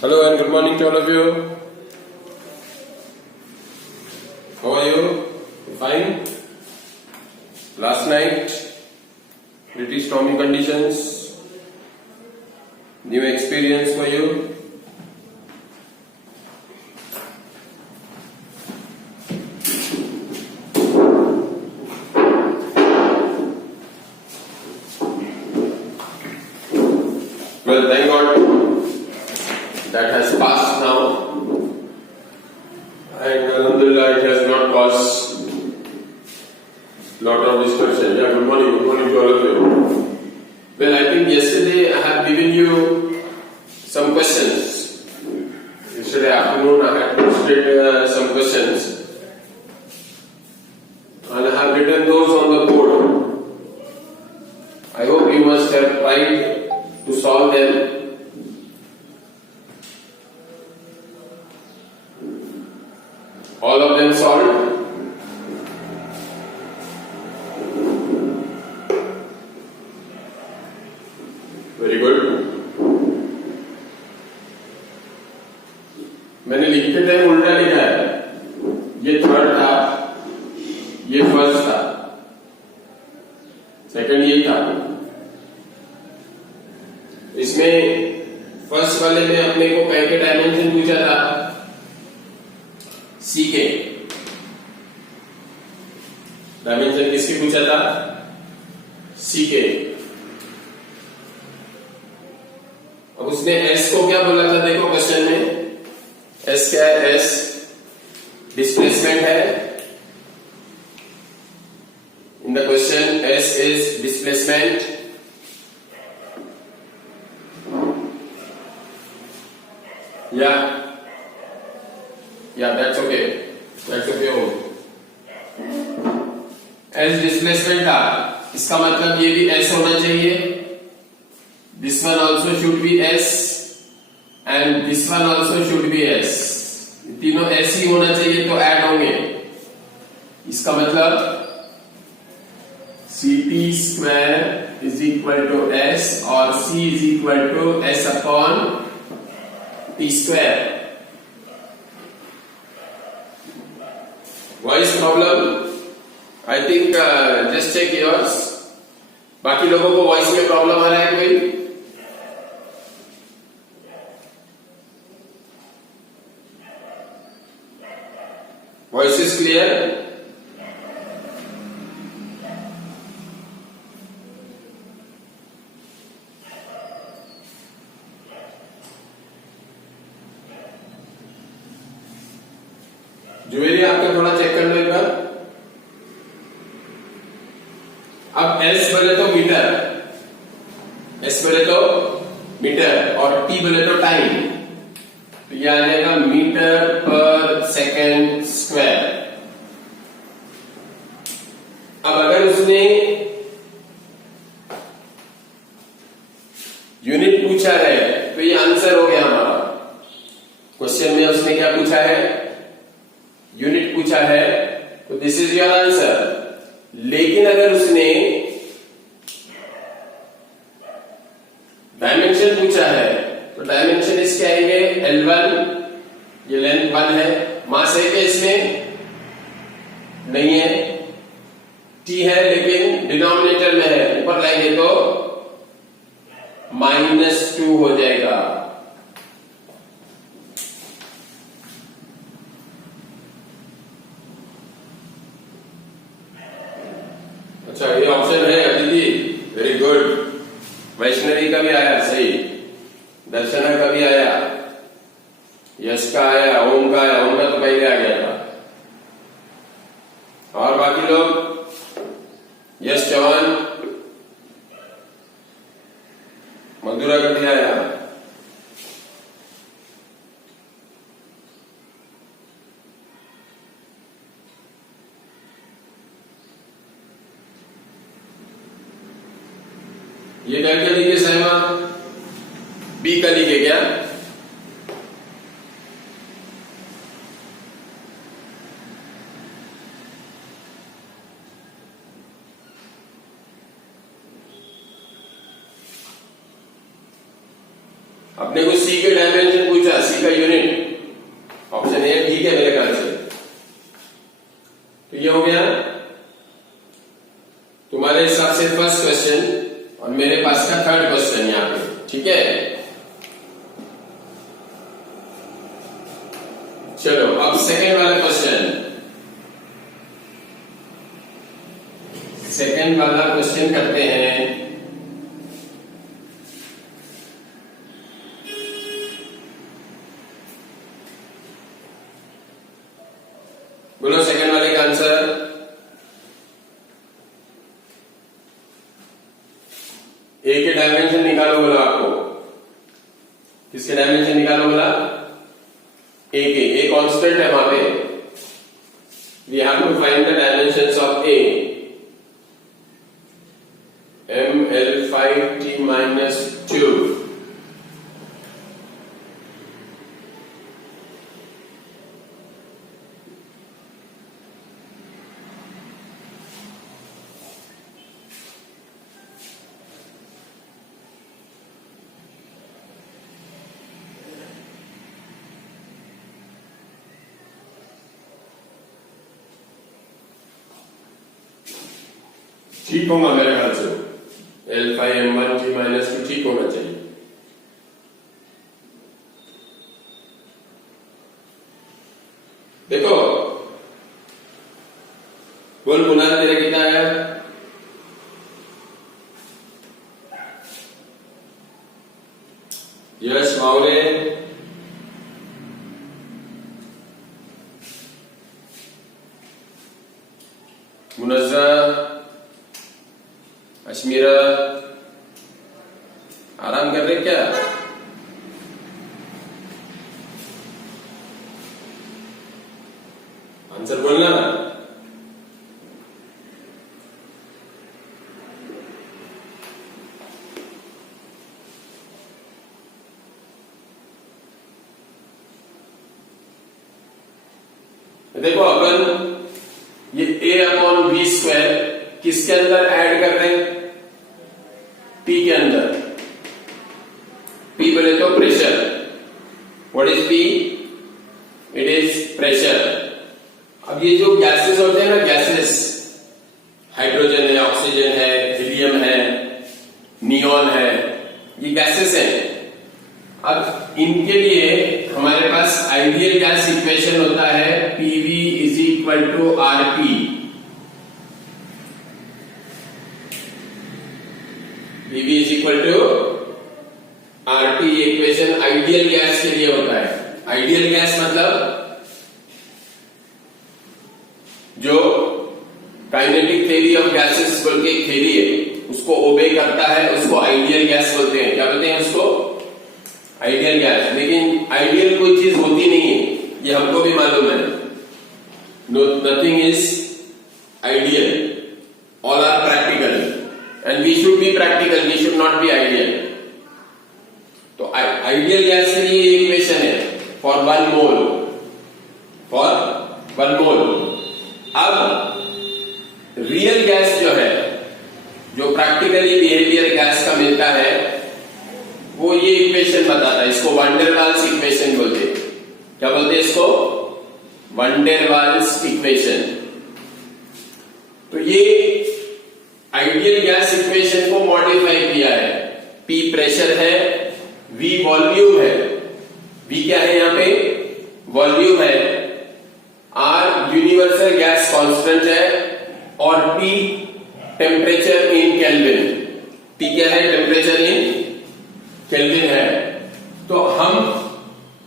Hello and good morning to all of you. How are you? Fine? Last night, pretty stormy conditions. New experience for you. Well, thank God that has passed now, and alhamdulillah it has not caused lot of discussion. Yeah, good morning to all of you. Well, I think yesterday I have given you some questions. Yesterday afternoon I had posted some questions, and I have written those on the board. I hope you must have tried to solve them. All of them solved? Very good. मैंने लिखते time उल्टा लिखा है. ये third था, ये first था, second ये था. इसमें फर्स्ट वाले में अपने को कई के डायमेंशन पूछा था. सी के डायमेंशन किसकी पूछा था? सी के. अब उसने एस को क्या बोला था? देखो क्वेश्चन में एस क्या है? एस डिस्प्लेसमेंट है. In the question S is displacement. Yeah, that's okay. That's okay. S displacement था, इसका मतलब ये भी एस होना चाहिए. This one also should be S and this one also should be S. तीनों एस ही होना चाहिए तो ऐड होंगे. इसका मतलब C T square is equal to S और C is equal to S upon T square. Voice problem? I think just check yours. बाकी लोगों को वॉइस में प्रॉब्लम आ रहा है कोई? Voice is clear? ज्वेलरी आपका थोड़ा चेक कर लो एक बार. अब एस बोले तो मीटर, एस बोले तो मीटर और टी बोले तो टाइम. तो यह आ जाएगा मीटर पर सेकेंड स्क्वायर. अब अगर उसने यूनिट पूछा है तो ये आंसर हो गया हमारा. क्वेश्चन में उसने क्या पूछा है? यूनिट पूछा है, तो दिस इज योर आंसर. लेकिन अगर उसने डायमेंशन पूछा है तो डायमेंशन इसके आएंगे L1. ये लेंथ 1 है. मास है क्या इसमें? नहीं है. T है लेकिन डिनोमिनेटर में है. ऊपर लाएंगे तो -2 हो जाएगा. अच्छा, ये ऑप्शन है अदिति. Very good. वैष्णवी का भी आया सही, दर्शना का भी आया, यश का आया, ओम का आया. ओम का तो पहले आ गया था. और बाकी लोग? यश चौहान, मधुरा का भी आया. ये क्या क्या लिखे सहमा? बी का लिखे क्या? अपने को सी के डायमेंशन पूछा, का यूनिट ऑप्शन ए ठीक है मेरे ख्याल से। तो ये हो गया तुम्हारे हिसाब से फर्स्ट क्वेश्चन और मेरे पास का थर्ड क्वेश्चन यहाँ पे, ठीक है। चलो अब सेकेंड वाला क्वेश्चन, सेकेंड वाला क्वेश्चन करते हैं। बोलो सेकेंड वाले का आंसर। ए के डायमेंशन निकालो बोला आपको, किसके डायमेंशन निकालो बोला? ए के। ए कांस्टेंट है वहां पे, we have to find the dimensions of a. ml5t minus 2। ठीक होगा मेरे ख्याल से, L5m1t minus 2 ठीक होना चाहिए। देखो बोल पुनः तेरा कितना है? यश मावले, मुनज़्ज़ा, अश्मीरा, आराम कर रहे क्या? आंसर बोलना ना। देखो अपन ये a/v² किसके अंदर ऐड कर रहे हैं? P के अंदर। P बोले तो pressure. What is P? It is pressure. अब ये जो गैसेस होते हैं ना, गैसेस, हाइड्रोजन है, ऑक्सीजन है, हीलियम है, नियॉन है, ये गैसेस हैं। अब इनके लिए हमारे पास आइडियल गैस इक्वेशन होता है PV = RP। PV = RT equation ideal gas के लिए होता है। आइडियल गैस मतलब जो काइनेटिक थ्योरी ऑफ गैसेस बोल के थ्योरी है उसको ओबे करता है, उसको आइडियल गैस बोलते हैं। क्या बोलते हैं उसको? Ideal gas. लेकिन आइडियल कोई चीज होती नहीं है, ये हमको भी मालूम है। Nothing is ideal, all are practical and we should be practical, we should not be ideal। तो आइडियल गैस के लिए इक्वेशन है for 1 mole, for 1 mole। अब रियल गैस जो है, जो प्रैक्टिकली बिहेवियर गैस का मिलता है, वो ये इक्वेशन बताता है। इसको वैन डेर वाल्स इक्वेशन बोलते हैं। क्या बोलते हैं इसको? Van der Waals equation. तो ये आइडियल गैस इक्वेशन को मॉडिफाई किया है। P प्रेशर है, V वॉल्यूम है, V क्या है यहां पे? वॉल्यूम है, R यूनिवर्सल गैस कांस्टेंट है और T temperature in kelvin. T क्या है? टेम्परेचर इन केल्विन है। तो हम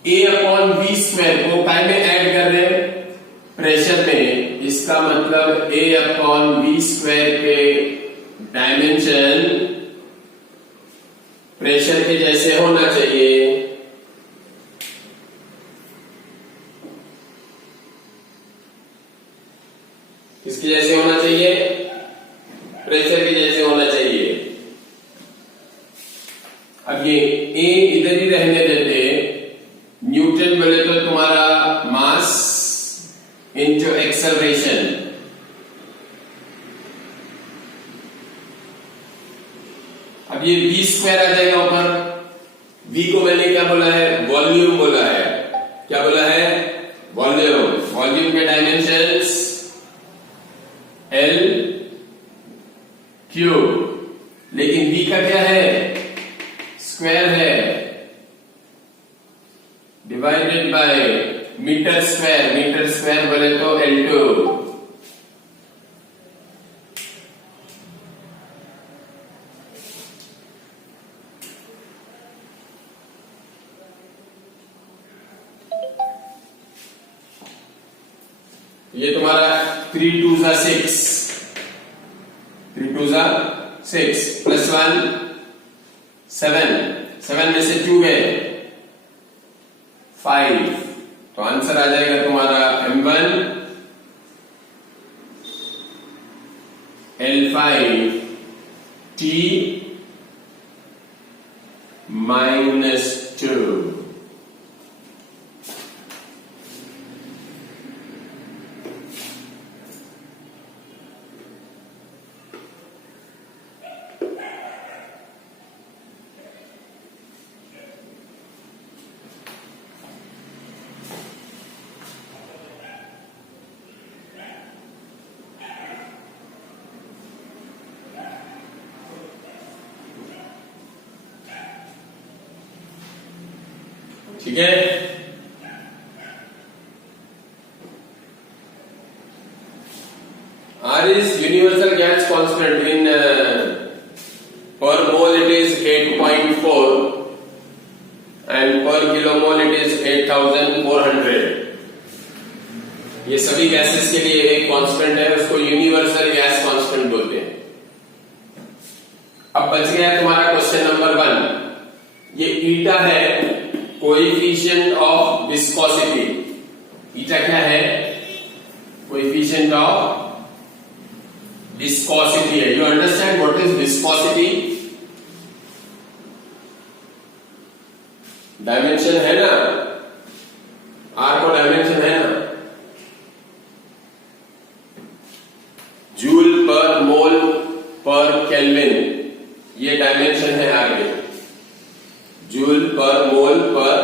A/v² को काय में ऐड कर रहे हैं? प्रेशर में। इसका मतलब A/v² के डायमेंशन प्रेशर के जैसे होना चाहिए। किसके जैसे होना चाहिए? प्रेशर के जैसे होना चाहिए। अब ये A इधर ही रहने देते। न्यूटन बोले तो तुम्हारा मास इनटू एक्सेलरेशन। अब ये v² आ जाएगा ऊपर। V को मैंने क्या बोला है? वॉल्यूम बोला है। क्या बोला है? वॉल्यूम। वॉल्यूम के डायमेंशंस L क्यूब, लेकिन V का क्या है? स्क्वायर है, divided by metre square. Metre square बोले तो L2। ये तुम्हारा 3 2 जा 6, 3 2 जा 6 प्लस 1 7, 7 में से 2 है 5, तो आंसर आ जाएगा तुम्हारा M1 L5 T -2। ठीक है, R is universal gas constant in per mole it is 8.4 and per kilomole it is 8400। ये सभी गैसेस के लिए एक कांस्टेंट है, उसको यूनिवर्सल गैस कांस्टेंट बोलते हैं। अब बच गया तुम्हारा क्वेश्चन नंबर 1। ये ईटा है, कोएफिशिएंट ऑफ विस्कोसिटी। ईटा क्या है? कोएफिशिएंट ऑफ विस्कोसिटी है। You understand what is viscosity? Dimension है ना, आर को डायमेंशन है ना, जूल पर मोल पर केल्विन, ये डायमेंशन है आर के। जूल पर मोल पर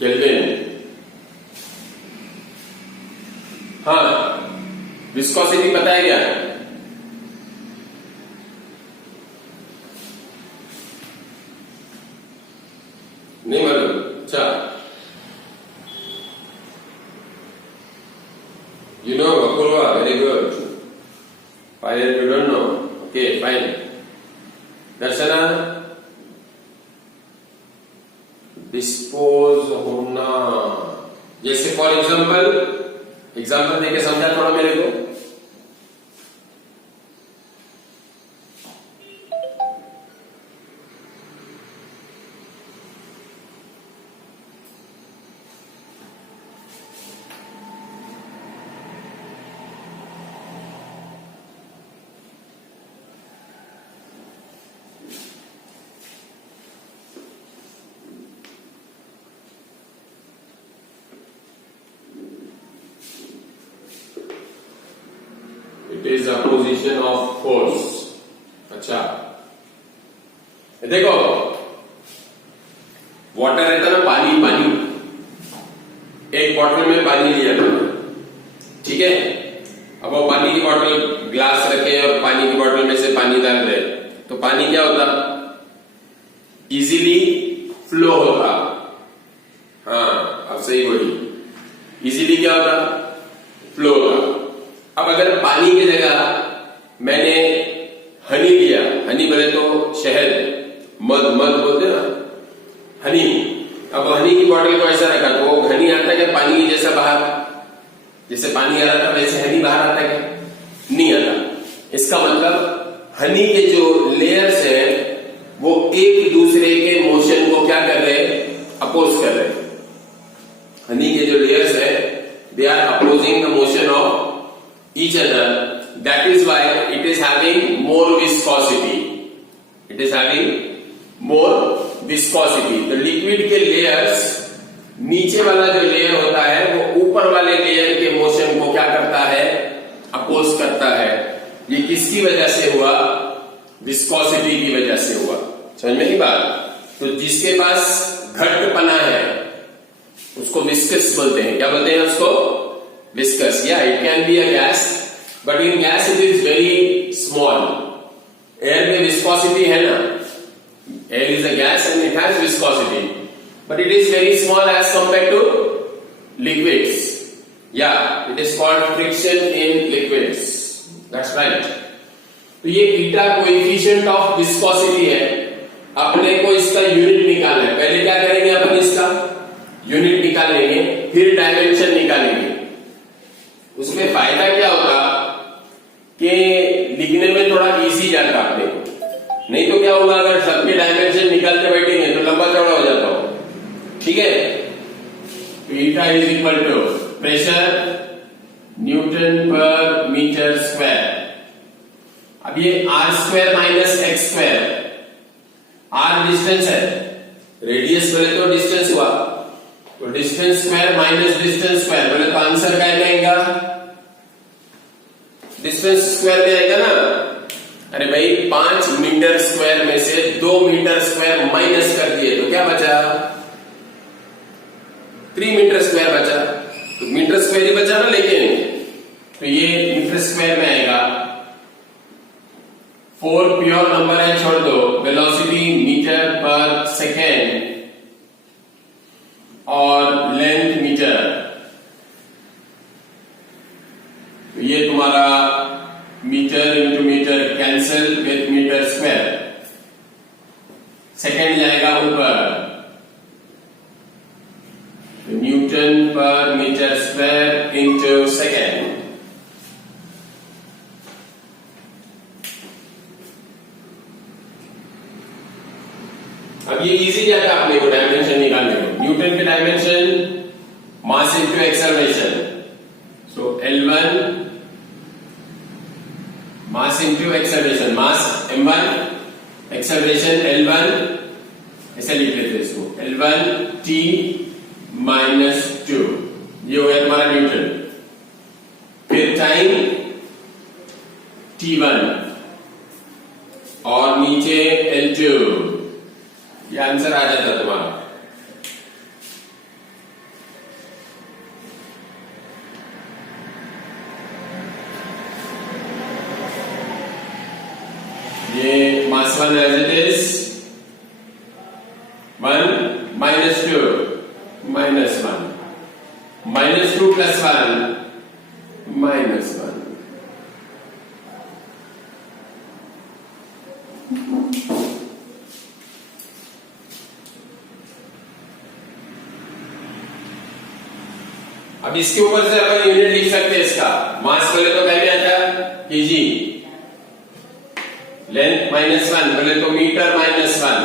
केल्विन। हाँ, विस्कोसिटी पता है क्या? नहीं मालूम? अच्छा, you know Akurva, very good. Pilot you don't know, okay, fine. Darshana, dispose होना, जैसे फॉर एग्जाम्पल देके समझा थोड़ा मेरे को। It is opposition of force. अच्छा देखो, वाटर रहता ना, पानी, एक बॉटल में पानी लिया था, ठीक है। अब वो पानी की बॉटल ग्लास रखे और पानी की बॉटल में से पानी डाल रहे, तो पानी क्या होता? इजीली फ्लो होता। हाँ, अब सही बोली, इजीली क्या होता? फ्लो होता। अब अगर पानी की जगह मैंने हनी लिया, हनी बोले तो शहद, मध बोलते ना, हनी। अब हनी की बॉटल को ऐसा रखा तो वो हनी आता है क्या पानी की जैसा बाहर? जैसे पानी आ रहा था वैसे हनी बाहर आता है क्या? नहीं आता। इसका मतलब हनी के जो लेयर्स है वो एक दूसरे के मोशन को क्या कर रहे हैं? अपोज कर रहे हैं। हनी के जो लेयर्स है they are opposing the motion of each other. That is why it is having more viscosity. It is having more viscosity. The liquid के layers, नीचे वाला जो लेयर होता है वो ऊपर वाले लेयर के मोशन को क्या करता है? अपोज करता है। ये किसकी वजह से हुआ? विस्कोसिटी की वजह से हुआ। समझ में नहीं बात? तो जिसके पास घट्टपना है उसको विस्कस बोलते हैं। क्या बोलते हैं उसको? विस्कस। या it can be a gas, but in gas it is very small. Air में विस्कोसिटी है ना, air is a gas and it has viscosity, but it is very small as compare to liquids. या it is called friction in liquids. That's right. तो ये ईटा coefficient of viscosity है। अपने को इसका यूनिट निकालना है। पहले क्या करेंगे अपन? इसका यूनिट निकाल लेंगे, फिर डायमेंशन निकालेंगे। उसमें फायदा क्या होगा कि लिखने में थोड़ा इजी जाता अपने को। नहीं तो क्या होगा, अगर सबके डायमेंशन निकालते बैठेंगे तो लंबा चौड़ा हो जाता हो। ठीक है। Eta is equal to pressure newton per metre square. अब ये r square minus x square, r distance है, रेडियस बोले तो डिस्टेंस हुआ, तो distance square minus distance square बोले तो आंसर क्या आएगा? डिस्टेंस स्क्वायर में आएगा ना। अरे भाई 5 मीटर स्क्वायर में से 2 मीटर स्क्वायर माइनस कर दिए तो क्या बचा? 3 मीटर स्क्वायर बचा। तो मीटर स्क्वायर ही बचा ना, लेकिन तो ये मीटर स्क्वायर में आएगा। 4 प्योर नंबर है, छोड़ दो। वेलोसिटी मीटर पर सेकेंड और लेंथ मीटर, तो ये तुम्हारा metre into metre cancel with metre square. Second जाएगा ऊपर, Newton per metre square into second. अब ये इजी जाता है अपने को डायमेंशन निकालने को। न्यूटन के डायमेंशन मास इंटू एक्सेलरेशन, सो L1 मास इंटू एक्सेलरेशन, मास m1 एक्सेलरेशन L1, ऐसे लिख लेते हैं इसको, L1 t माइनस 2, ये हो गया तुम्हारा न्यूटन। फिर टाइम t1 और नीचे L2, ये आंसर आ जाता तुम्हारा। ये mass 1 as it is 1 minus 2 minus 1 minus 2 plus 1 minus 1। अब इसके ऊपर से अपन यूनिट लिख सकते हैं इसका। मास बोले तो क्या आता? केजी। लेंथ माइनस 1 बोले तो मीटर माइनस 1,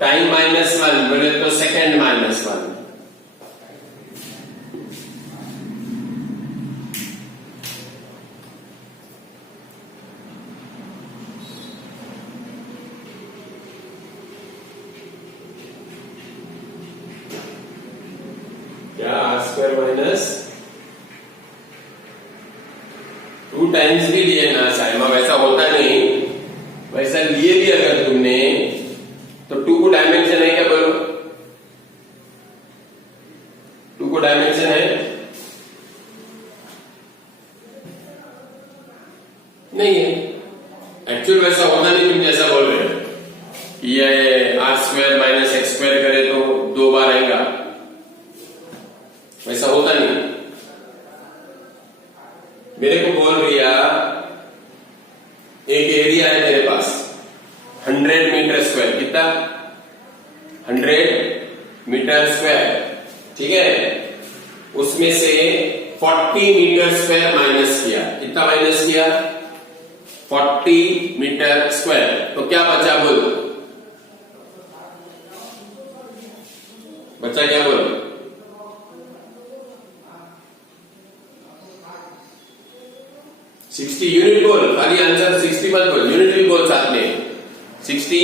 टाइम माइनस 1 बोले तो सेकेंड माइनस 1। क्या आर स्क्वायर माइनस 2 टाइम्स भी लिए ना साइमा, वैसा होता नहीं। वैसा लिए भी अगर तुमने तो 2 को डायमेंशन है क्या बोलो? 2 को डायमेंशन है? नहीं है। एक्चुअल वैसा होता नहीं, तुम जैसा बोल रहे हो। ये r square minus x square करे तो 2 बार आएगा, वैसा होता नहीं। मेरे को बोल दिया एक एरिया है मेरे पास 100 मीटर स्क्वायर, कितना? 100 मीटर स्क्वायर, ठीक है। उसमें से 40 मीटर स्क्वायर माइनस किया, कितना माइनस किया? 40 मीटर स्क्वायर, तो क्या बचा बोल? बचा क्या बोल? 60 यूनिट बोल, खाली आंसर 60 मत बोल, यूनिट भी बोल साथ में। 60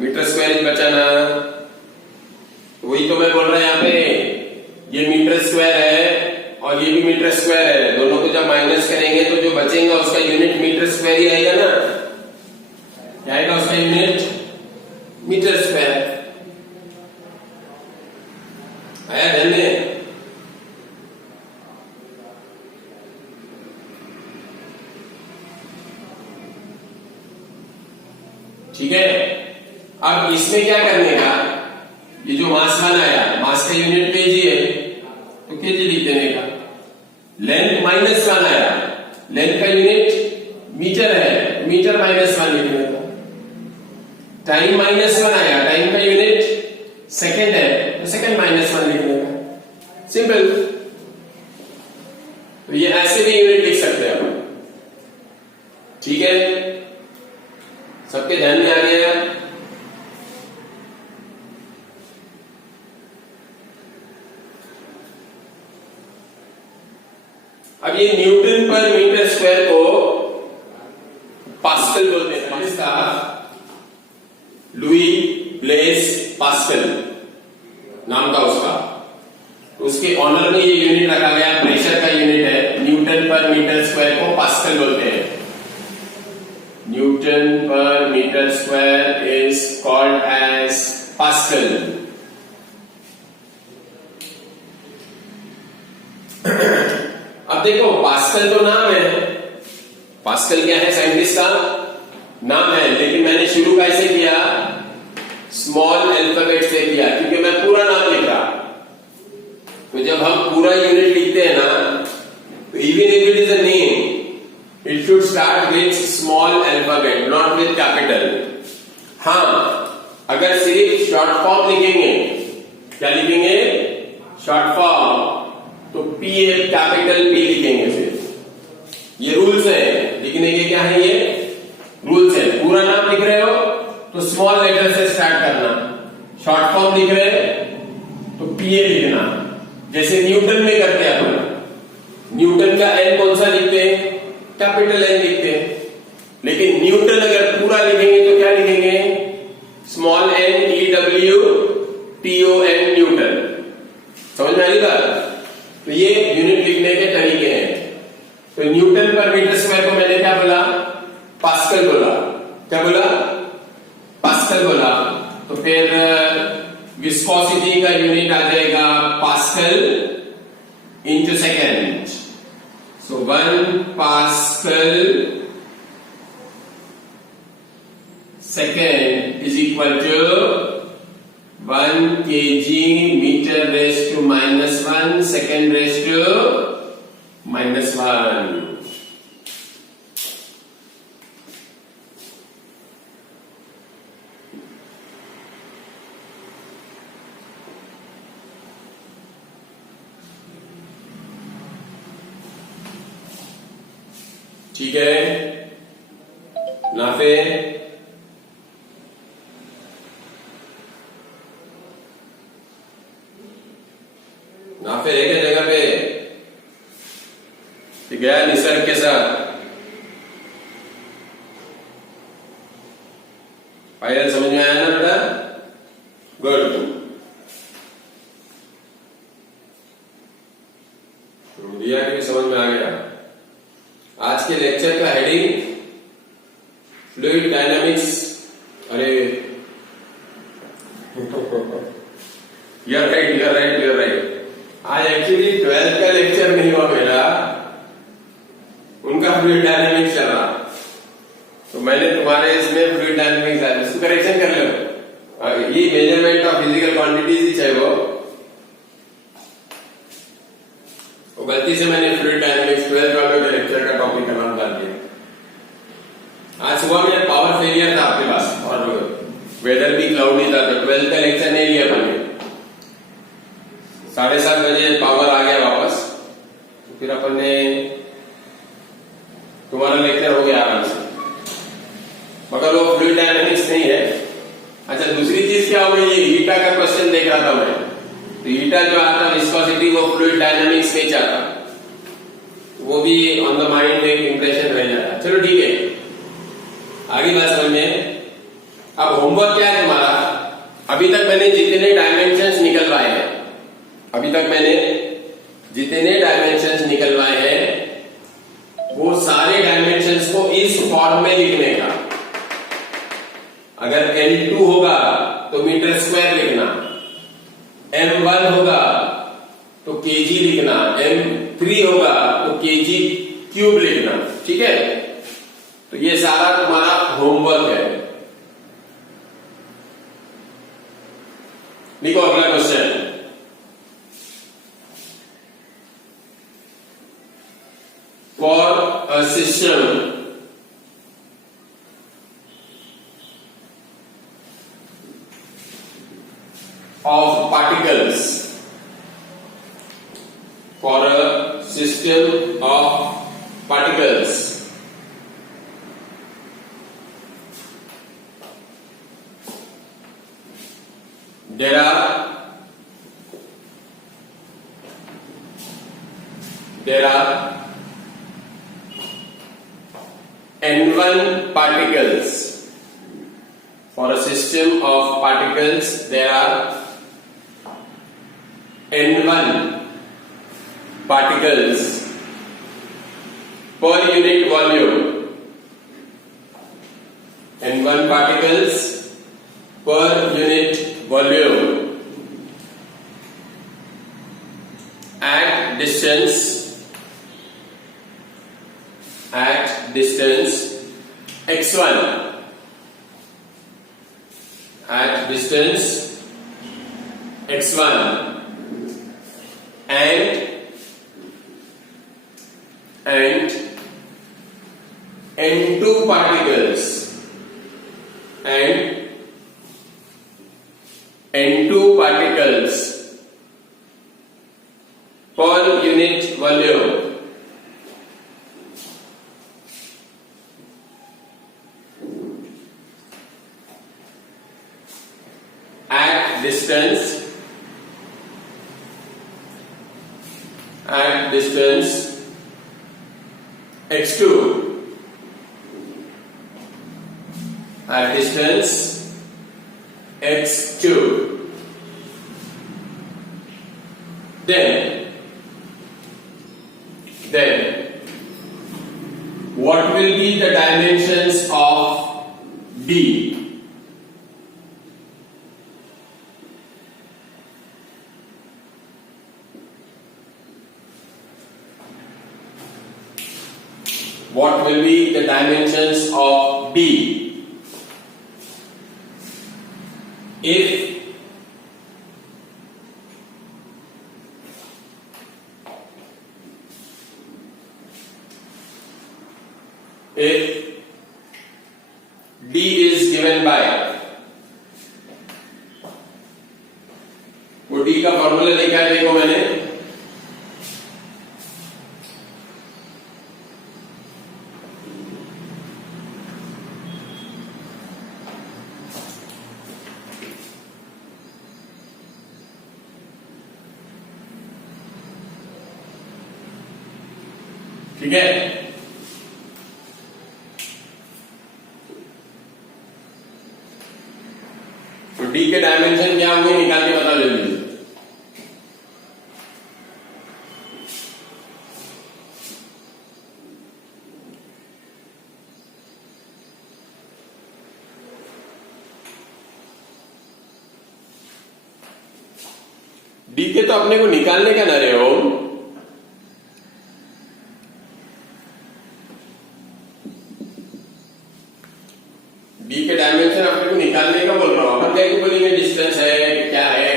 मीटर स्क्वायर बचाना, वही तो मैं बोल रहा यहाँ पे। ये मीटर स्क्वायर है और ये भी मीटर स्क्वायर है, दोनों को जब माइनस करेंगे तो जो बचेगा उसका यूनिट मीटर स्क्वायर ही आएगा ना। क्या आएगा उसका यूनिट? Metre square. आया ध्यान में? ठीक है, अब इसमें क्या करने का, ये जो मास वन आया, मास का यूनिट केजी है तो केजी लिख देने का। लेंथ माइनस वन आया, लेंथ का यूनिट मीटर है, मीटर माइनस वन लिखने का। टाइम माइनस वन आया, टाइम का यूनिट सेकेंड है तो सेकेंड माइनस वन लिखने का। सिंपल। तो ये ऐसे भी यूनिट लिख सकते हैं आप। ठीक है, सबके ध्यान में आ गया? अब ये न्यूटन पर मीटर स्क्वायर को पास्कल बोलते हैं। इसका लुई ब्लेस पास्कल नाम था उसका, तो उसके ऑनर में ये यूनिट रखा गया, प्रेशर का यूनिट है। न्यूटन पर मीटर स्क्वायर को पास्कल बोलते हैं। Newton per metre square is called as pascal. अब देखो, पास्कल तो नाम है, पास्कल क्या है, साइंटिस्ट का नाम है, लेकिन मैंने शुरू कैसे किया, स्मॉल अल्फाबेट से किया, क्योंकि मैं पूरा नाम लिख रहा। तो जब हम पूरा यूनिट लिखते हैं ना, तो even if it is a name, it should start with small alphabet, not with capital. हाँ, अगर सिर्फ शॉर्ट फॉर्म लिखेंगे, क्या लिखेंगे, शॉर्ट फॉर्म, तो पी कैपिटल पी लिखेंगे सिर्फ। ये रूल्स है लिखने के, क्या है ये रूल्स है। पूरा नाम लिख रहे हो तो स्मॉल लेटर से स्टार्ट करना, शॉर्ट फॉर्म लिख रहे तो पीए लिखना, जैसे न्यूटन में करते हैं अपन। न्यूटन का एन कौन सा लिखते हैं, कैपिटल एन लिखते हैं, लेकिन न्यूटन अगर पूरा लिखेंगे तो क्या लिखेंगे, स्मॉल एन ई डब्ल्यू टी ओ एन, न्यूटन। समझ में आ रही बात? तो ये यूनिट लिखने के तरीके हैं। तो न्यूटन पर मीटर स्क्वायर को मैंने क्या बोला, पास्कल बोला। क्या बोला, पास्कल बोला। तो फिर विस्कोसिटी का यूनिट आ जाएगा pascal into second. So 1 pascal second is equal to 1 kg meter raised to -1 second raised to -1। ठीक है ना? फिर नाफे एक जगह पे गया निसर्ग के साथ, फाइनल समझ में आया ना बेटा? गुड। दिया कि समझ में आ गया। आज के लेक्चर का हेडिंग फ्लूइड डायनामिक्स। अरे you're right। आज एक्चुअली 12th का लेक्चर नहीं हुआ मेरा, उनका फ्लूइड डायनामिक्स चल रहा, तो मैंने तुम्हारे इसमें फ्लूइड डायनामिक्स आया, इसको करेक्शन कर लो। ये मेजरमेंट ऑफ फिजिकल क्वांटिटीज ही चाहे वो गलती से मैंने फ्लूइड डायनामिक्स 12th वालों के लेक्चर का टॉपिक का नाम डाल दिया। आज सुबह में पावर फेलियर था आपके पास और वेदर भी क्लाउडी था, तो 12th का लेक्चर नहीं लिया मैंने। 7:30 बजे पावर आ गया वापस, तो फिर अपन ने तुम्हारा लेक्चर हो गया आराम से, मगर वो फ्लूइड डायनामिक्स नहीं है। अच्छा, दूसरी चीज क्या हुई, ये ईटा का क्वेश्चन देख रहा था मैं, तो ईटा जो आता विस्कोसिटी वो फ्लूइड डायनामिक्स नहीं चाहता, वो भी ऑन द माइंड एक इंप्रेशन रह जाता। चलो ठीक है, आगे बात समझ में। अब होमवर्क क्या है तुम्हारा, अभी तक मैंने जितने डायमेंशंस निकलवाए हैं, वो सारे डायमेंशंस को इस फॉर्म में लिखने का। अगर m2 होगा तो मीटर स्क्वायर लिखना, m1 होगा तो kg लिखना, m3 होगा तो kg क्यूब लिखना। ठीक है, तो ये सारा तुम्हारा होमवर्क है। लिखो अगला question. For a system of particles, for a system of particles, there are n1 particles. For a system of particles, there are n1 particles per unit volume. n1 particles per unit volume at distance x1, at distance x1, and n2 particles per unit volume at distance x2, at distance x2. Then what will be the dimensions of D? What will be the dimensions of B? If D is given by, वो D का formula लिखा है, देखो मैंने, ठीक है। तो D के डायमेंशन क्या होंगे, निकाल के बता जल्दी। D के तो अपने को निकालने का ना रहे हो, D के डायमेंशन अपने को निकालने का बोल रहा हूं। अपन क्या बोलेंगे, डिस्टेंस है क्या है,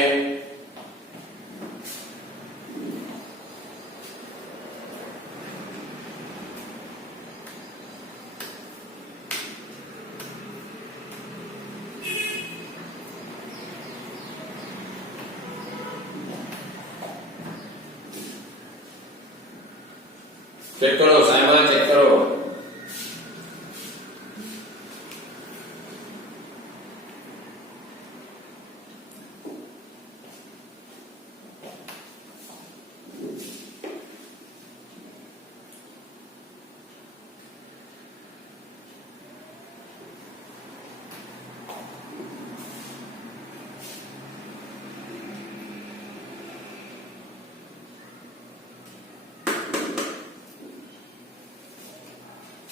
चेक करो साइमन, चेक करो।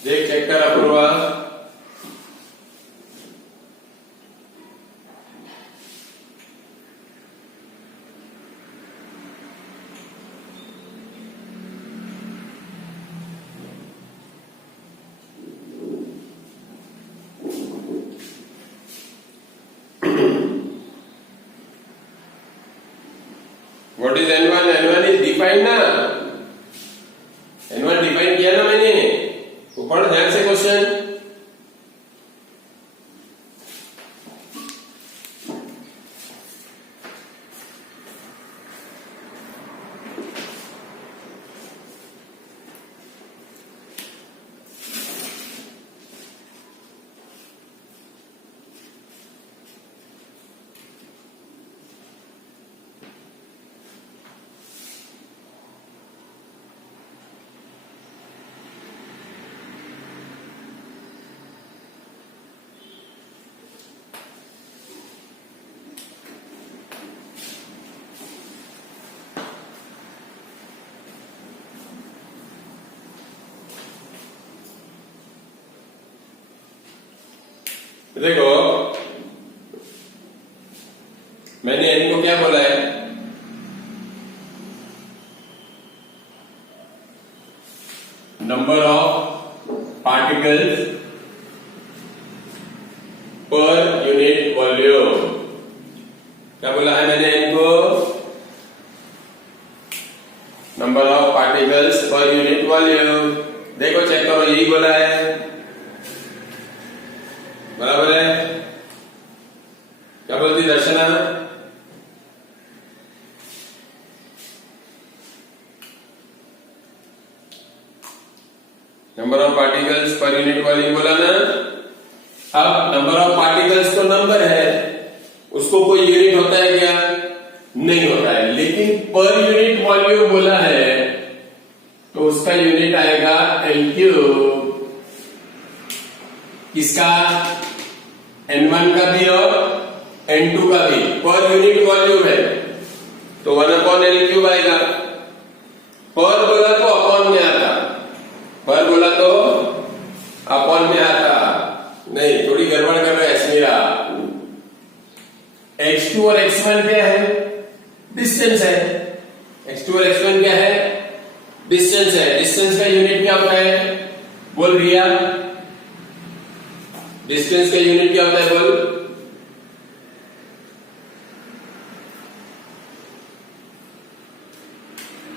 देख, चेक कर Apoorva. Is N1? N1 is defined ना, N1 डिफाइन किया ना मैंने, तो पढ़ ध्यान से क्वेश्चन। देखो मैंने इनको क्या बोला है, number of particles per unit volume. क्या बोला है मैंने इनको, number of particles per unit volume. देखो चेक करो, यही बोला है, बराबर है। क्या बोलती Darshana, number of particles per unit volume बोला ना। अब नंबर ऑफ पार्टिकल्स तो नंबर है, उसको कोई यूनिट होता है क्या, नहीं होता है, लेकिन पर यूनिट वॉल्यूम बोला है तो उसका यूनिट आएगा L क्यूब। किसका, N1 का भी और N2 का भी, पर यूनिट वॉल्यूम है तो 1/L क्यूब आएगा। पर बोला तो अपॉन में आता, पर बोला तो अपॉन में आता, नहीं थोड़ी गड़बड़ कर रहा है स्मीरा। x2 और x1 क्या है, डिस्टेंस है। x2 और x1 क्या है, डिस्टेंस है। डिस्टेंस का यूनिट क्या होता है, बोल रिया, डिस्टेंस का यूनिट क्या होता है बोल,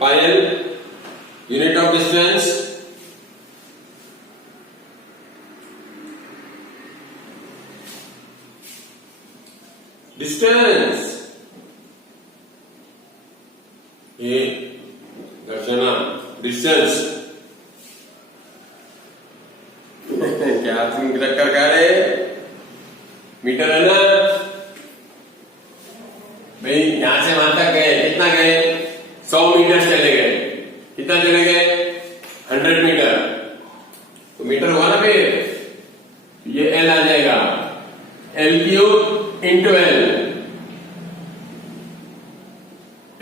पायल, यूनिट ऑफ डिस्टेंस, डिस्टेंस। ये दर्शना डिस्टेंस क्या तुम चक्कर खा रहे, मीटर है ना भाई, यहां से वहां तक गए, कितना गए, 100 मीटर चले गए, कितना चले गए, 100 मीटर, तो मीटर हुआ ना फिर, ये L आ जाएगा, L cube into L,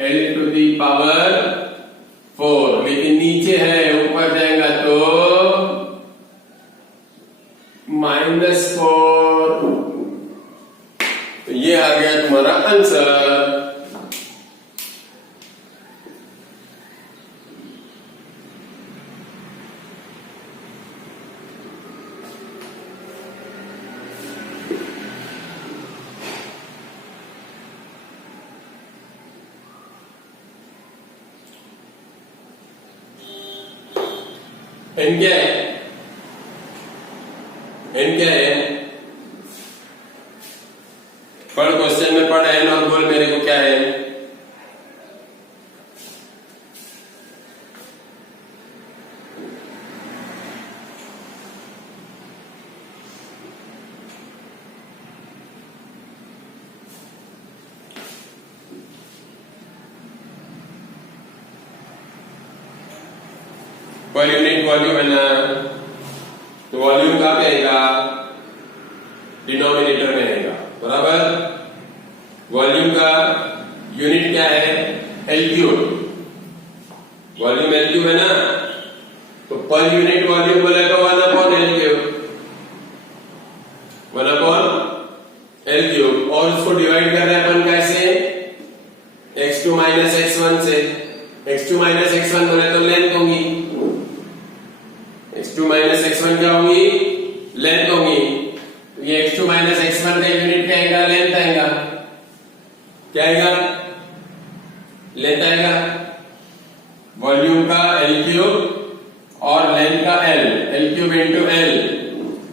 L to the power 4, लेकिन नीचे है, ऊपर जाएगा तो -4, तो ये आ गया तुम्हारा आंसर। एन क्या है, एन क्या है, पढ़ क्वेश्चन में पढ़, एन और बोल मेरे को क्या है। पर यूनिट वॉल्यूम है ना, तो वॉल्यूम कहां पे आएगा, डिनोमिनेटर में आएगा, बराबर। वॉल्यूम का यूनिट क्या है, L cube, volume L cube है ना, तो पर यूनिट वॉल्यूम बोलेगा 1/L क्यूब, 1/L क्यूब, और उसको डिवाइड कर रहे हैं अपन कैसे, x2 माइनस x1 से। x2 माइनस x1 बोले तो लेंथ होगी, x2 माइनस x1 क्या होगी, लेंथ होगी, तो ये x2 माइनस x1 का यूनिट क्या आएगा, लेंथ आएगा, क्या आएगा, लेंथ जाएगा, वॉल्यूम का L क्यूब और लेंथ का L cube into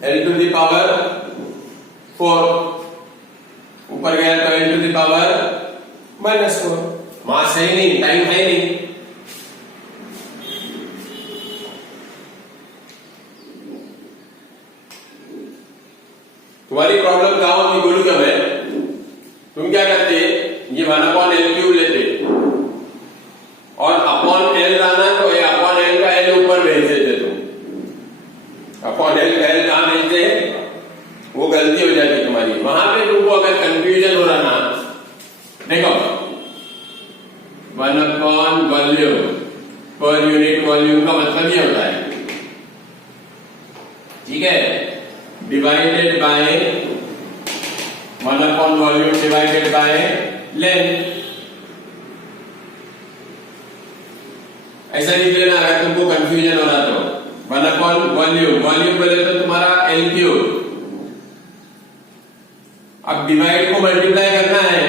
L to the power 4, ऊपर गया तो L to the power -4। Mass है ही नहीं, टाइम है ही नहीं। तुम्हारी प्रॉब्लम कहां होती बोलू क्या मैं? तुम क्या करते, ये 1/L क्यूब लेते और अपॉन L लाना, तो ये अपॉन L का L ऊपर भेज देते। तुम अपॉन L का L कहां भेजते, वो गलती हो जाती तुम्हारी। वहां पे तुमको अगर कंफ्यूजन हो रहा ना, देखो 1/वॉल्यूम पर यूनिट वॉल्यूम का मतलब ये होता है, ठीक है, डिवाइडेड बाय 1/वॉल्यूम डिवाइडेड बाय लेंथ। ऐसा लिख लेना अगर तुमको कंफ्यूजन हो रहा तो। 1/वॉल्यूम, वॉल्यूम बोले तो तुम्हारा L क्यूब। अब डिवाइड को मल्टीप्लाई करना है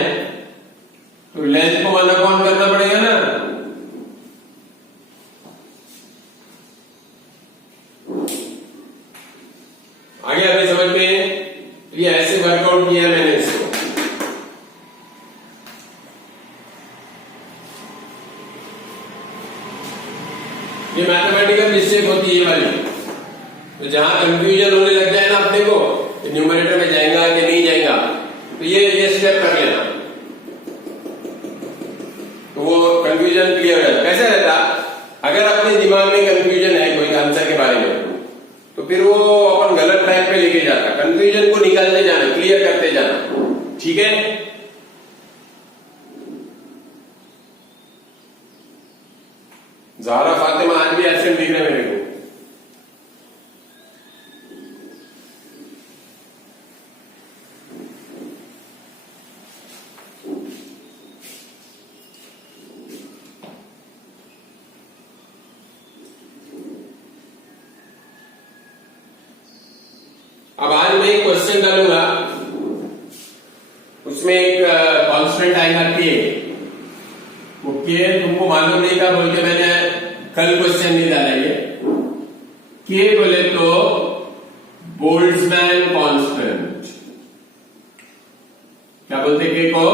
तो लेंथ को 1/, करना पड़ेगा ना। आगे अभी समझ में, ये ऐसे वर्कआउट किया मैंने इसको। ये मैथमेटिकल मिस्टेक होती है वाली, तो जहां कंफ्यूजन होने लग जाए ना, आप देखो न्यूमरेटर में जाएगा कि नहीं जाएगा, तो ये स्टेप कर लेना, तो वो कंफ्यूजन क्लियर हो जाता। कैसे रहता, अगर अपने दिमाग में कंफ्यूजन है कोई आंसर के बारे में, तो फिर वो अपन गलत ट्रैक पे लेके जाता। कंफ्यूजन को निकालते जाना, क्लियर करते जाना, ठीक है। ज़हरा फातिमा आज भी एब्सेंट दिख रहे मेरे को। अब आज मैं एक क्वेश्चन डालूंगा, उसमें एक कांस्टेंट आएगा के। वो के तुमको मालूम नहीं था बोल के मैंने कल क्वेश्चन नहीं डाला। ये के बोले तो बोल्ट्जमैन कांस्टेंट, क्या बोलते के को,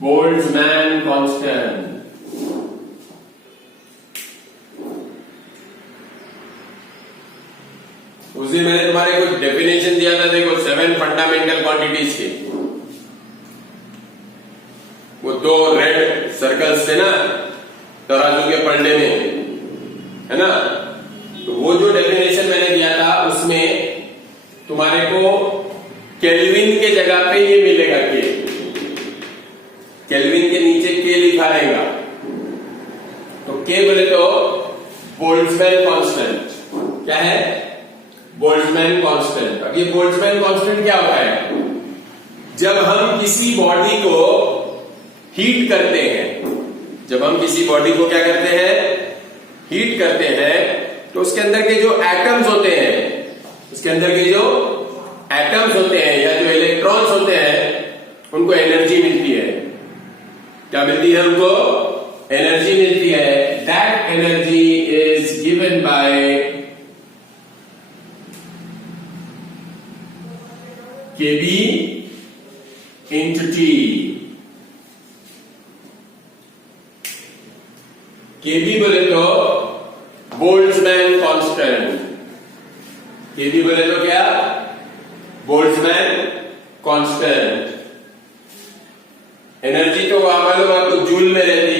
बोल्ट्जमैन कांस्टेंट। उस दिन मैंने तुम्हारे कुछ डेफिनेशन दिया था, देखो 7 फंडामेंटल क्वांटिटीज के, वो 2 रेड सर्कल्स थे ना तराजू के पलड़े में, है ना। तो वो जो डेफिनेशन मैंने दिया था उसमें तुम्हारे को केल्विन के जगह पे ये मिलेगा के, केल्विन के नीचे के लिखा रहेगा। तो के बोले तो बोल्ट्जमैन कांस्टेंट, क्या है, बोल्ट्जमैन कांस्टेंट। अब ये बोल्ट्जमैन कांस्टेंट क्या होता है, जब हम किसी बॉडी को हीट करते हैं, जब हम किसी बॉडी को क्या करते हैं, हीट करते हैं, तो उसके अंदर के जो एटम्स होते हैं, उसके अंदर के जो एटम्स होते हैं या जो इलेक्ट्रॉन्स होते हैं, उनको एनर्जी मिलती है। क्या मिलती है उनको, एनर्जी मिलती है। That energy is given by Kb into T। Kb बोले तो बोल्ट्जमैन कांस्टेंट, Kb बोले तो क्या, बोल्ट्जमैन कांस्टेंट। एनर्जी तो मालूम आपको जूल में रहती,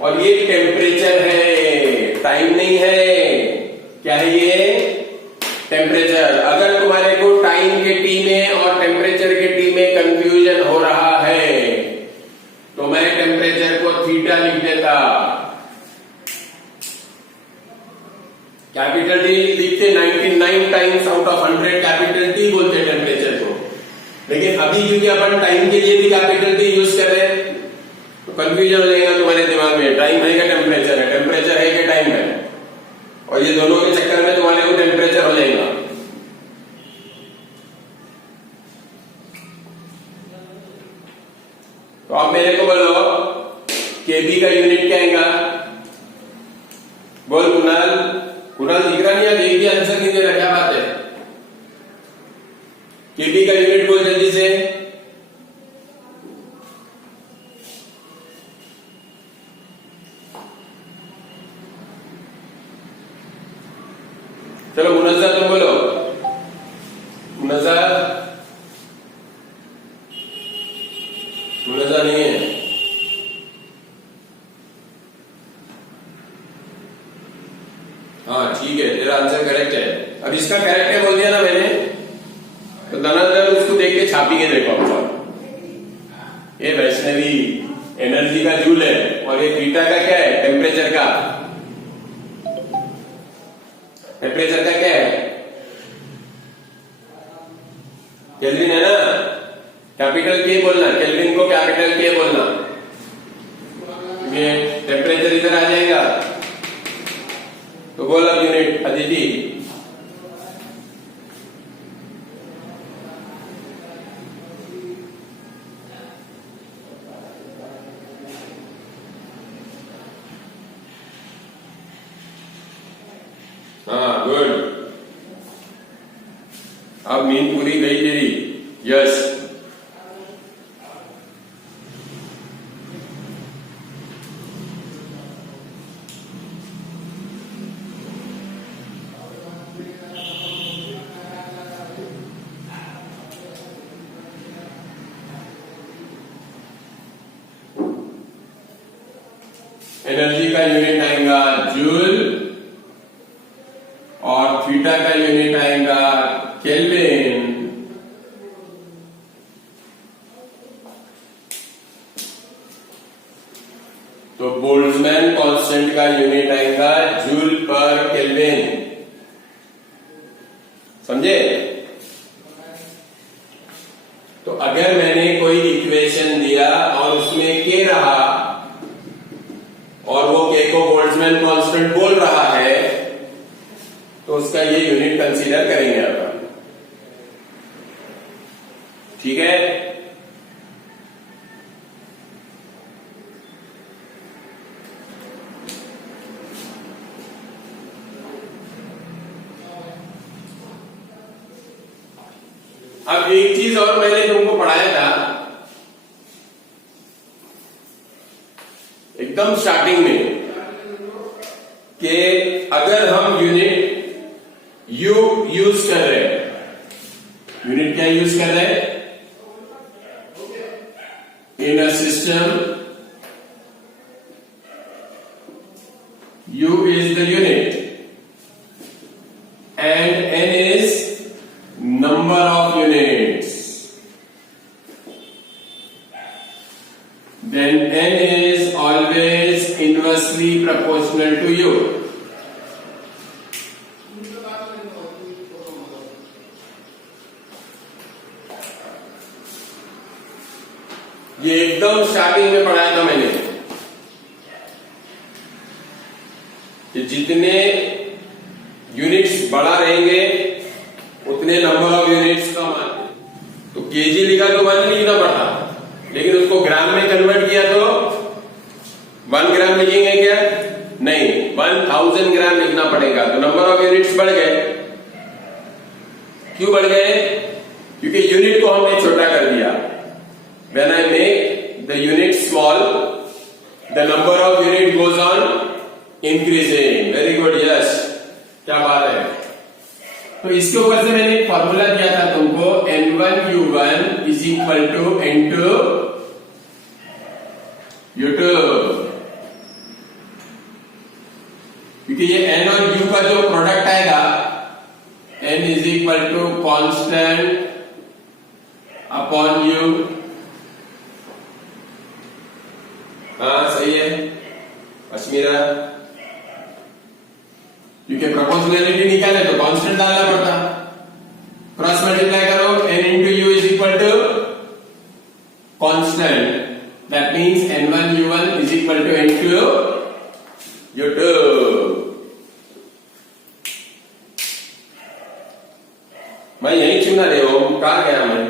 और ये टेम्परेचर है, टाइम नहीं है। क्या है ये, टेम्परेचर। अगर तुम्हारे को टाइम के टी में और टेम्परेचर के टी में कंफ्यूजन हो रहा है तो मैं टेम्परेचर को थीटा लिख देता, कैपिटल टी लिखते 99 times out of 100 capital T बोलते टेम्परेचर को। लेकिन अभी क्योंकि अपन टाइम के लिए भी कैपिटल टी यूज कर रहे हैं तो कंफ्यूजन हो जाएगा तुम्हारे दिमाग में, टाइम है क्या टेम्परेचर है, टेम्परेचर है क्या टाइम है, और ये दोनों के चक्कर में तुम्हारे को टेम्परेचर हो जाएगा। तो आप मेरे को बोलो केबी का यूनिट क्या आएगा? बोल कुणाल। कुणाल दिख रहा नहीं है, एक भी आंसर नहीं दे रहा, क्या बात है? केबी का यूनिट बोल जल्दी से। चलो मुनज़्ज़र तुम बोलो। मुनज़्ज़र नहीं है। हाँ ठीक है, तेरा आंसर करेक्ट है। अब इसका करेक्ट है बोल दिया ना मैंने, तो धनाधन उसको देख के छापेंगे। देखो ये वैष्णवी एनर्जी का जूल है और ये थीटा का क्या है? टेम्परेचर का। टेम्परेचर का क्या है? केल्विन है ना, कैपिटल के बोलना, केल्विन को कैपिटल के बोलना। ये टेम्परेचर इधर आ जाएगा तो बोल अब यूनिट अदिति। हाँ गुड, अब नींद पूरी गई तेरी। यस एनर्जी का यूनिट आएगा जूल और थीटा का यूनिट आएगा केल्विन। तो बोल्ट्जमैन कांस्टेंट का यूनिट आएगा जूल पर केल्विन। समझे? तो अगर मैंने कोई इक्वेशन दिया और उसमें के रहा और वो के को बोल्ट्जमैन कांस्टेंट बोल रहा है तो उसका ये यूनिट कंसीडर करेंगे अपन। ठीक है? अब एक चीज और मैंने तुमको पढ़ाया था एकदम स्टार्टिंग में कि अगर हम यूनिट यू यूज कर रहे हैं, यूनिट क्या यूज कर रहे हैं? In a system U is the unit and N is number of units, then n is always inversely proportional to u. ये एकदम स्टार्टिंग में पढ़ाया था मैंने कि जितने यूनिट्स बड़ा रहेंगे उतने नंबर ऑफ यूनिट्स कम आते। तो केजी लिखा तो 1 लिखना पड़ता, लेकिन उसको ग्राम में कन्वर्ट किया तो 1 ग्राम लिखेंगे क्या? नहीं, 1000 ग्राम लिखना पड़ेगा। तो नंबर ऑफ यूनिट्स बढ़ गए। क्यों बढ़ गए? क्योंकि यूनिट को हमने छोटा कर दिया। When I make the unit small the number of unit goes on increasing. Very good, yes, क्या बात है। तो इसके ऊपर से मैंने एक फॉर्मूला दिया था तुमको, N1U1 is equal to N2 U2, क्योंकि ये N और U का जो प्रोडक्ट आएगा N is equal to constant upon U। हाँ सही है अश्मीरा, क्योंकि प्रोपोर्शनलिटी निकाले तो कांस्टेंट डालना पड़ता। क्रॉस मल्टीप्लाई करो, n into u is equal to constant, that means n1u1 is equal to n2u2। मैं यही क्यों ना रहे हो, कहा गया मैं,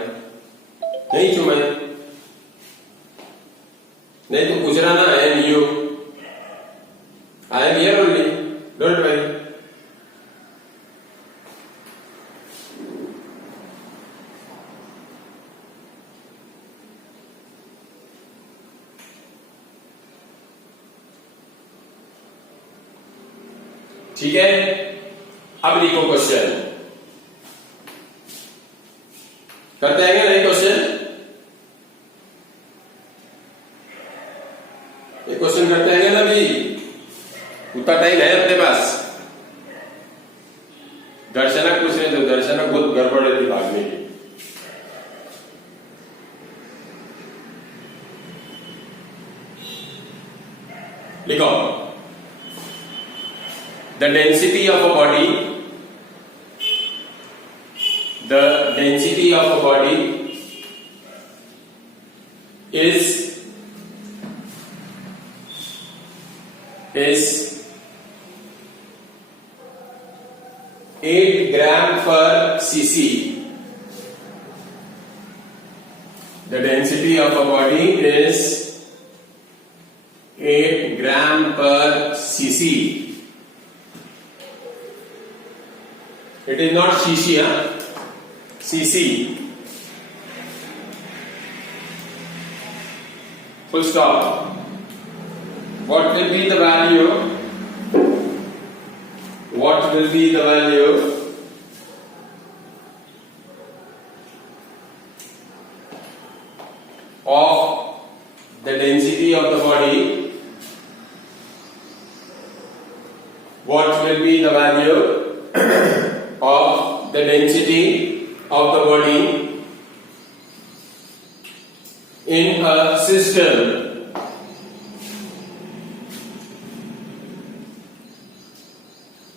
यही क्यों मैं नहीं तो पूछ रहा ना, I am you, I am here only, don't worry. ठीक है, अब लिखो क्वेश्चन। करते हैं क्या नहीं क्वेश्चन? ये क्वेश्चन करते हैं ना भी, उतना टाइम है अपने पास। दर्शनक पूछ रहे थे, दर्शनक बहुत गड़बड़ रहती भागने की। लिखो, the density of a body, the density of a body is 8 gram per cc. The density of a body is 8 gram per cc. It is not cc, cc. Full stop. What will be the value? What will be the value of the density of the body? What will be the value of the density of the body in a system?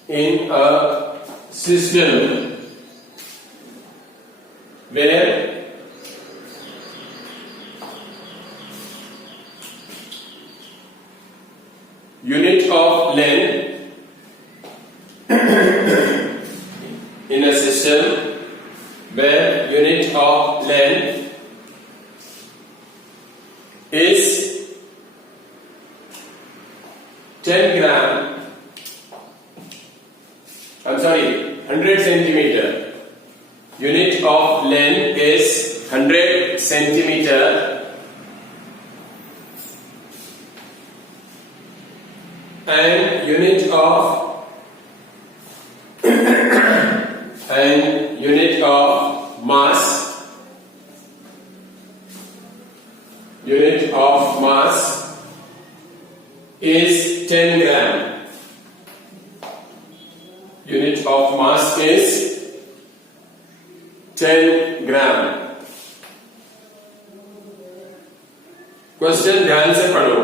In a system where unit of length in a system where unit of length is 10 gram, I'm sorry, 100 centimeter. Unit of length is 100 centimeter. And unit of mass, unit of mass is 10 gram. Unit of mass is 10 gram. Question ध्यान से पढ़ो।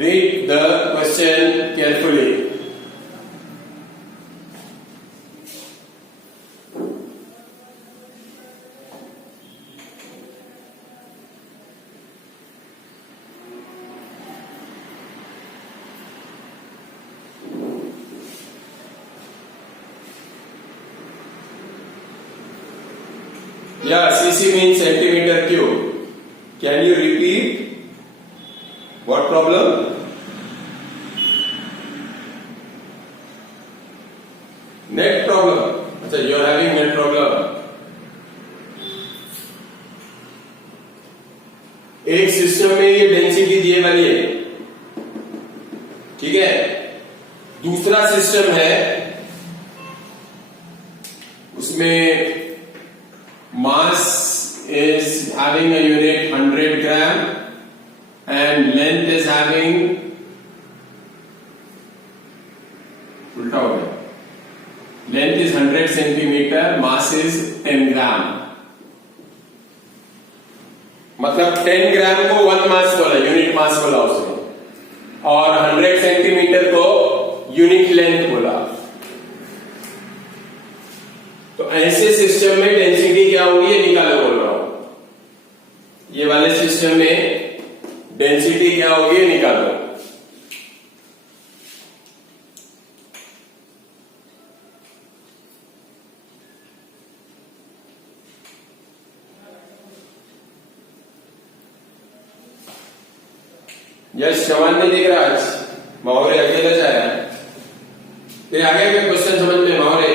Read the question carefully. Yeah, cc means centimeter cube. Can you repeat? What problem? Net problem. अच्छा, you are having net problem. एक system में ये density दिए वाली है, ठीक है। दूसरा सिस्टम है, उसमें mass is having a unit 100 gram and length is having, उल्टा हो गया, length is 100 centimeter, mass is 10 gram. मतलब 10 ग्राम को 1 मास बोला, यूनिट मास बोला उसने, और 100 सेंटीमीटर को यूनिट लेंथ बोला। तो ऐसे सिस्टम में डेंसिटी क्या होगी ये निकालो बोल रहा हूं। ये वाले सिस्टम में डेंसिटी क्या होगी ये निकालो। यश शवान नहीं दिख रहा आज, माहौरे अकेला जा रहा है। फिर आगे के क्वेश्चन समझ में माहौरे।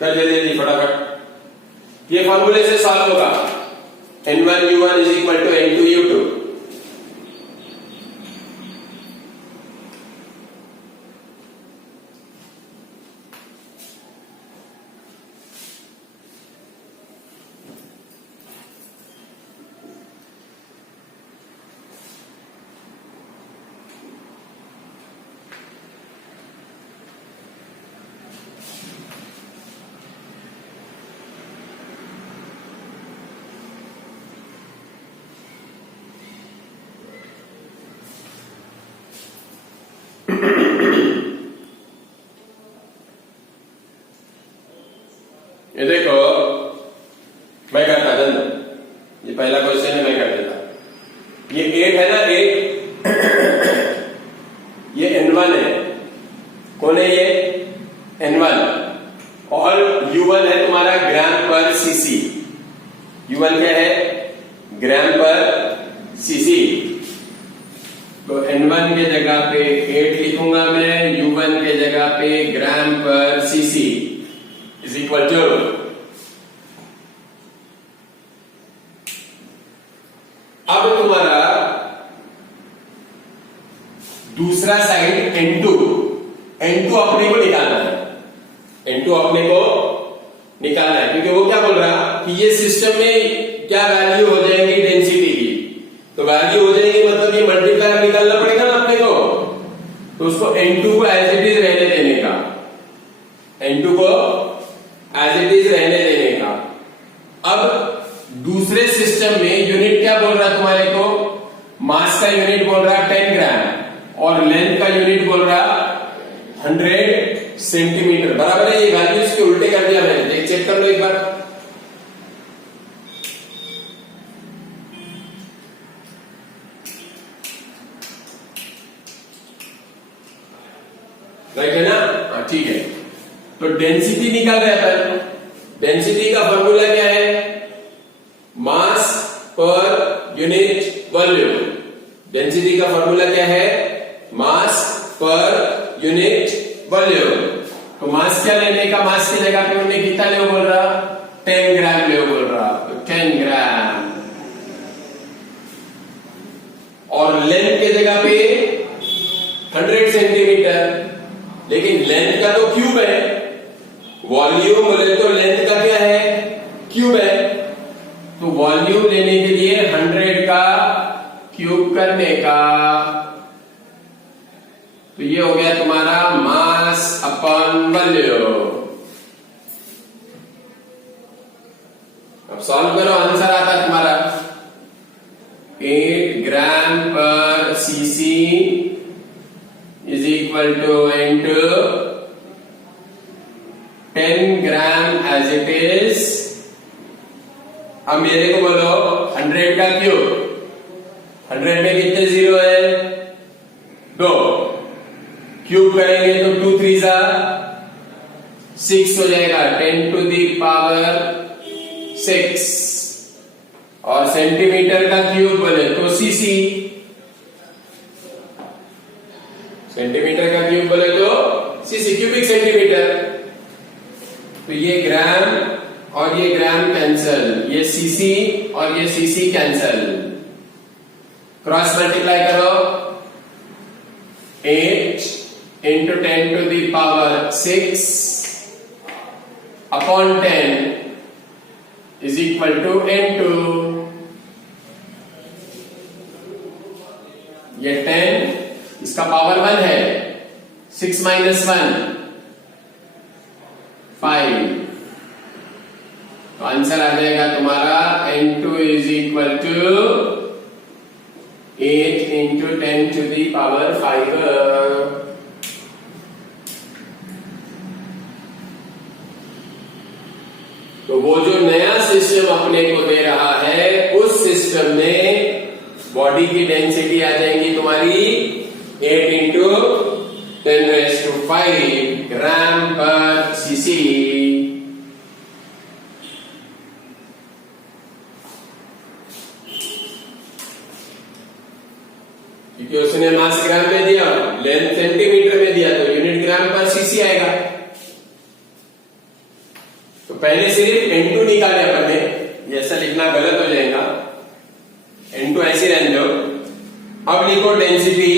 कर जल्दी फटाफट। ये फॉर्मूले से सॉल्व होगा। N1 U1 is equal to N2 U2। ये देखो, मैं करता था ना, ये पहला क्वेश्चन है, मैं कर देता। ये 8 है ना, 8 ये N1 है। कौन है ये? N1। और U1 है तुम्हारा ग्राम पर सीसी। U1 क्या है? ग्राम पर सीसी। तो N1 के जगह पे 8 लिखूंगा मैं, U1 के जगह पे ग्राम पर सीसी is equal to, अब तुम्हारा दूसरा साइड N2 अपने को निकालना है। N2 अपने को निकालना है, क्योंकि वो क्या बोल रहा कि ये सिस्टम में क्या वैल्यू हो जाएगी डेंसिटी की। तो वैल्यू हो जाएगी मतलब ये मल्टीप्लायर निकालना पड़ेगा ना अपने को। तो उसको N2 को एज इट इज रहने देने का, N2 को एज इट इज रहने देने का। अब दूसरे सिस्टम में यूनिट क्या बोल रहा है तुम्हारे को? मास का यूनिट बोल रहा है 10 ग्राम और लेंथ का यूनिट बोल रहा 100 सेंटीमीटर। बराबर है? ये वैल्यू इसके उल्टे कर दिया मैंने, देख चेक कर लो एक बार। राइट है ना? हाँ ठीक है। तो डेंसिटी निकाल रहे हैं। डेंसिटी का फॉर्मूला क्या है? मास पर यूनिट वॉल्यूम। डेंसिटी का फॉर्मूला क्या है? मास पर यूनिट वॉल्यूम। तो मास क्या लेने का? मास की जगह पे उन्हें कितना ले बोल रहा? 10 ग्राम ले बोल रहा। तो 10 ग्राम। और लेंथ के जगह पे 100 सेंटीमीटर, लेकिन लेंथ का तो क्यूब है। वॉल्यूम बोले तो लेंथ का क्या है? क्यूब है। तो वॉल्यूम लेने के लिए 100 का क्यूब करने का, तो ये हो गया तुम्हारा मास अपॉन वॉल्यूम। अब सॉल्व करो, आंसर आता तुम्हारा 8 ग्राम पर CC is equal to into 10 gram as it is। अब मेरे को बोलो 100 का क्यूब। 100 में कितने जीरो है? 2। क्यूब करेंगे तो 2 3 जा 6 हो जाएगा, 10 to the power 6। और सेंटीमीटर का क्यूब बोले तो सीसी। सेंटीमीटर का क्यूब बोले तो सीसी, क्यूबिक सेंटीमीटर। तो ये ग्राम और ये ग्राम कैंसल, ये सीसी और ये सीसी कैंसल। क्रॉस मल्टीप्लाई करो, 8 into 10 to the power 6 upon 10 is equal to N2। ये 10 इसका पावर 1 है, 6 minus 1 5। तो आंसर आ जाएगा तुम्हारा N2 is equal to 8 into 10 to the power 5। तो वो जो नया सिस्टम अपने को दे रहा है, उस सिस्टम में बॉडी की डेंसिटी आ जाएगी तुम्हारी 8 into 10⁵ ग्राम पर सीसी। क्योंकि उसने मास ग्राम में दिया, लेंथ सेंटीमीटर में दिया, तो यूनिट ग्राम पर सीसी आएगा। तो पहले सिर्फ N2 निकाले अपन ने, ये ऐसा लिखना गलत हो जाएगा, N2 ऐसे रहने दो। अब लिखो density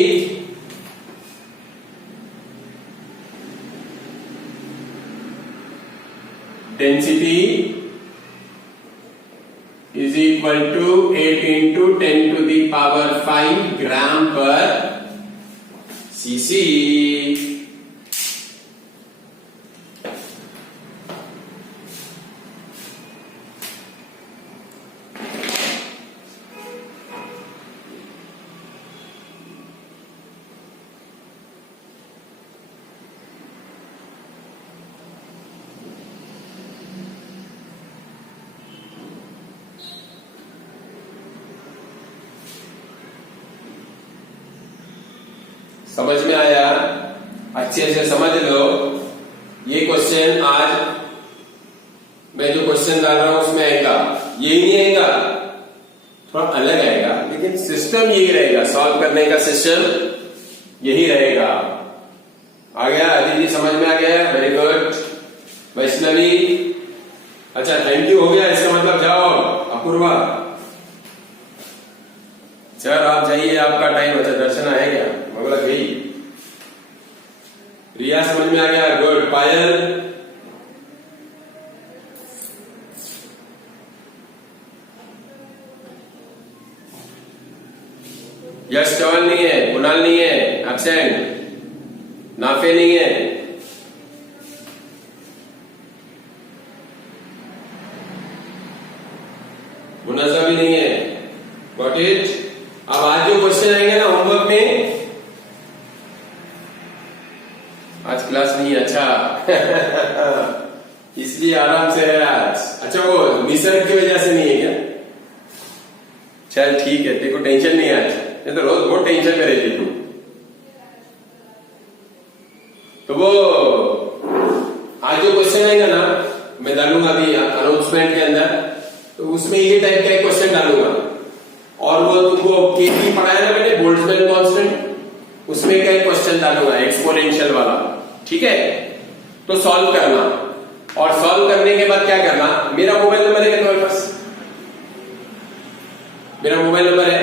is equal to 8 into 10 to the power 5 gram per cc। समझ में आया? अच्छे से समझ लो। ये क्वेश्चन आज मैं जो क्वेश्चन डाल रहा हूं उसमें आएगा, ये नहीं आएगा, थोड़ा अलग आएगा, लेकिन सिस्टम यही रहेगा, सॉल्व करने का सिस्टम यही रहेगा। आ गया दीदी? समझ में आ गया? Very good. वैष्णवी, अच्छा थैंक यू हो गया, इसका मतलब जाओ। अपूर्वा, सर आप जाइए, आपका टाइम अच्छा दर्शन है क्या? मगला गई। रिया समझ में आ गया? गुड। पायल, यश चौहान नहीं है, कुणाल नहीं है, एब्सेंट, नाफे नहीं है, मुनाजा भी नहीं है। Got it? अब आज जो क्वेश्चन आएंगे ना होमवर्क में, आज क्लास नहीं है, अच्छा इसलिए आराम से है आज। अच्छा वो निसर्ग की वजह से नहीं है क्या? चल ठीक है, तेरे को टेंशन नहीं है आज, नहीं तो रोज बहुत टेंशन में रहती तू। तो वो आज जो क्वेश्चन आएगा ना, मैं डालूंगा अभी अनाउंसमेंट के अंदर, तो उसमें ये टाइप का एक क्वेश्चन डालूंगा। और वो तुमको केपी पढ़ाया ना मैंने, बोल्ट्जमैन कांस्टेंट, उसमें का एक क्वेश्चन डालूंगा एक्सपोनेंशियल वाला, ठीक है? तो सॉल्व करना, और सॉल्व करने के बाद क्या करना, मेरा मोबाइल नंबर है क्या तुम्हारे पास? मेरा मोबाइल नंबर है?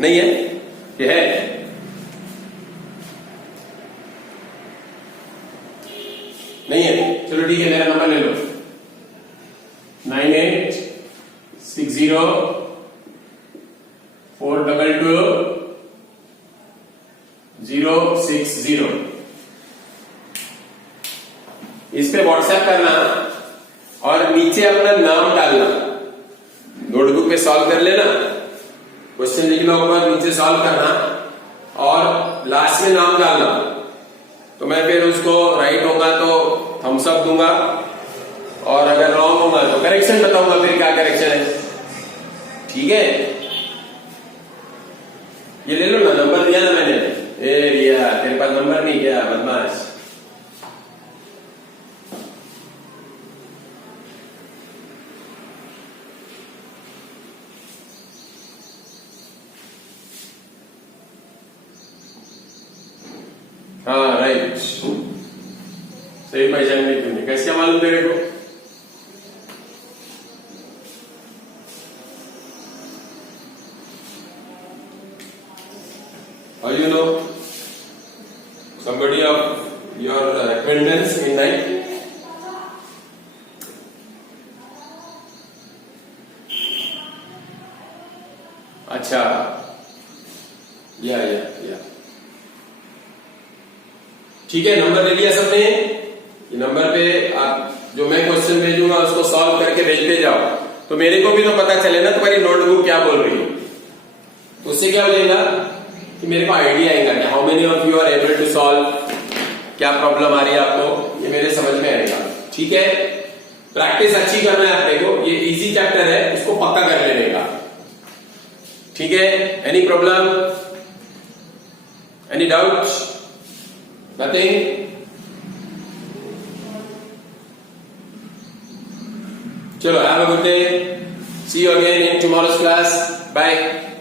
नहीं है? ये है? नहीं है? चलो ठीक है, मेरा नंबर ले लो, 9860422060। इस पे व्हाट्सएप करना और नीचे अपना नाम डालना। नोटबुक पे सॉल्व कर लेना, क्वेश्चन लिखना ऊपर, नीचे सॉल्व करना और लास्ट में नाम डालना। तो मैं फिर उसको राइट होगा तो थम्स अप दूंगा, और अगर रॉन्ग होगा तो करेक्शन बताऊंगा, फिर क्या करेक्शन है, ठीक है? ये ले लो ना, नंबर दिया ना मैंने। ए रिया, तेरे पास नंबर नहीं क्या, बदमाश? हाँ राइट, सही पहचान नहीं तुमने, कैसे मालूम तेरे को? Or you know somebody of your acquaintance in night? अच्छा, या ठीक है, नंबर ले लिया सबने? ये नंबर पे आप जो मैं क्वेश्चन भेजूंगा उसको सॉल्व करके भेजते जाओ, तो मेरे को भी तो पता चले ना तुम्हारी नोटबुक क्या बोल रही है। तो उससे क्या हो जाएगा कि मेरे को आइडिया आएगा कि how many of you are able to solve, क्या प्रॉब्लम आ रही है आपको, ये मेरे समझ में आएगा, ठीक है? प्रैक्टिस अच्छी करना है अपने को, ये इजी चैप्टर है, इसको पक्का कर लेने का, ठीक है? Any problem, any doubt? Nothing? चलो, have a good day, see you again in tomorrow's class. Bye.